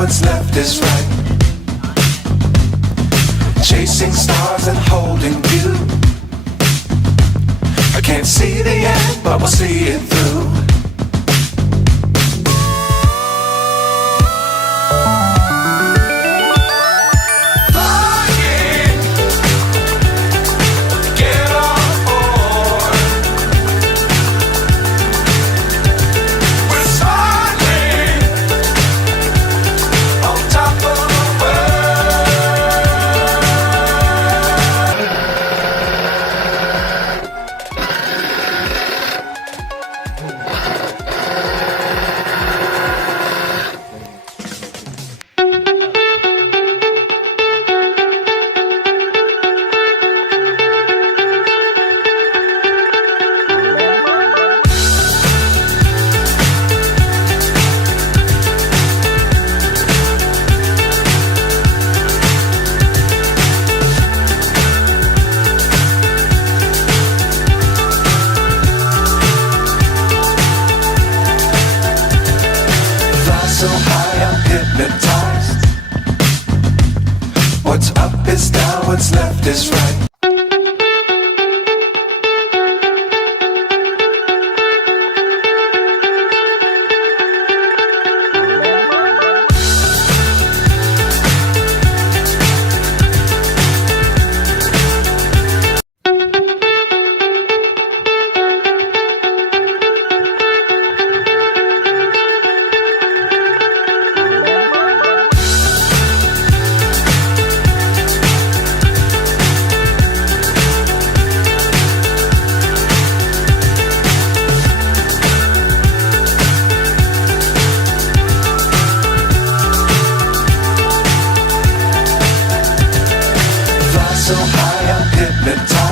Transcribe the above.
what's left is right. Chasing stars and holding you. I can't see the end, but we'll see it through. So high I'm hypnotized. What's up is down, what's left is right. So high I'm hypnotized.